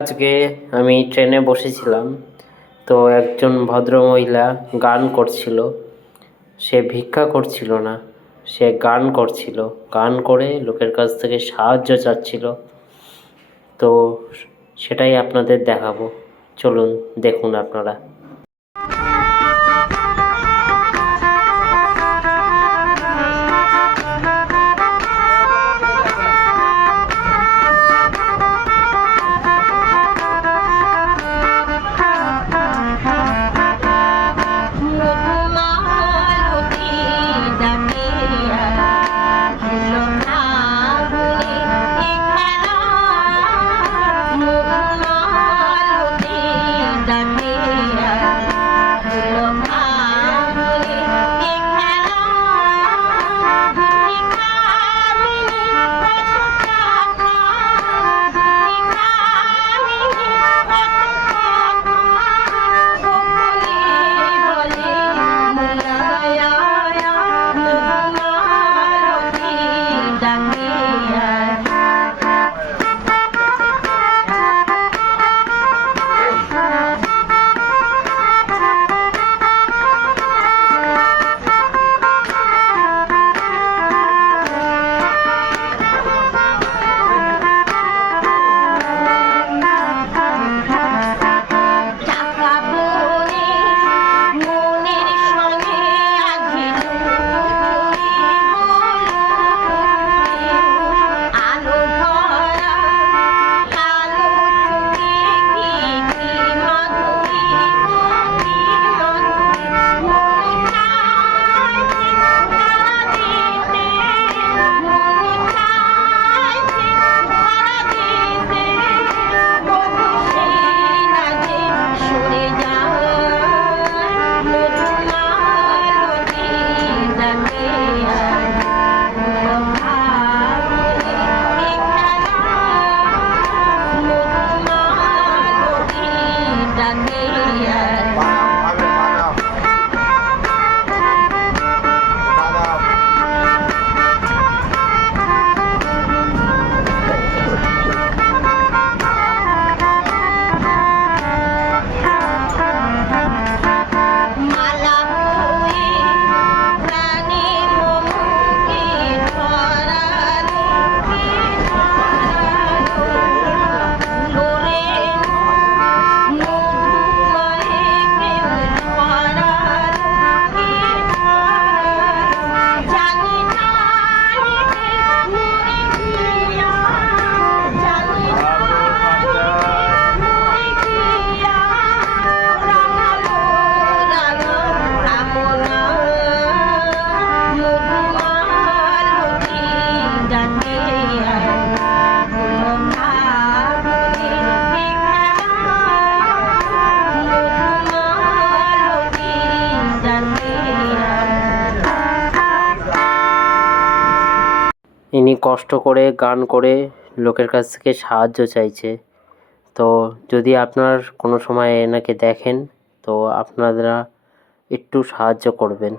আজকে আমি ট্রেনে বসেছিলাম, তো একজন ভদ্রমহিলা গান করছিল। সে ভিক্ষা করছিল না, সে গান করছিল। গান করে লোকের কাছ থেকে সাহায্য চাচ্ছিল। তো সেটাই আপনাদের দেখাবো, চলুন দেখুন আপনারা। ইনি কষ্ট করে গান করে লোকের কাছ থেকে সাহায্য চাইছে। তো যদি আপনার কোনো সময় এনাকে দেখেন, তো আপনারা একটু সাহায্য করবেন।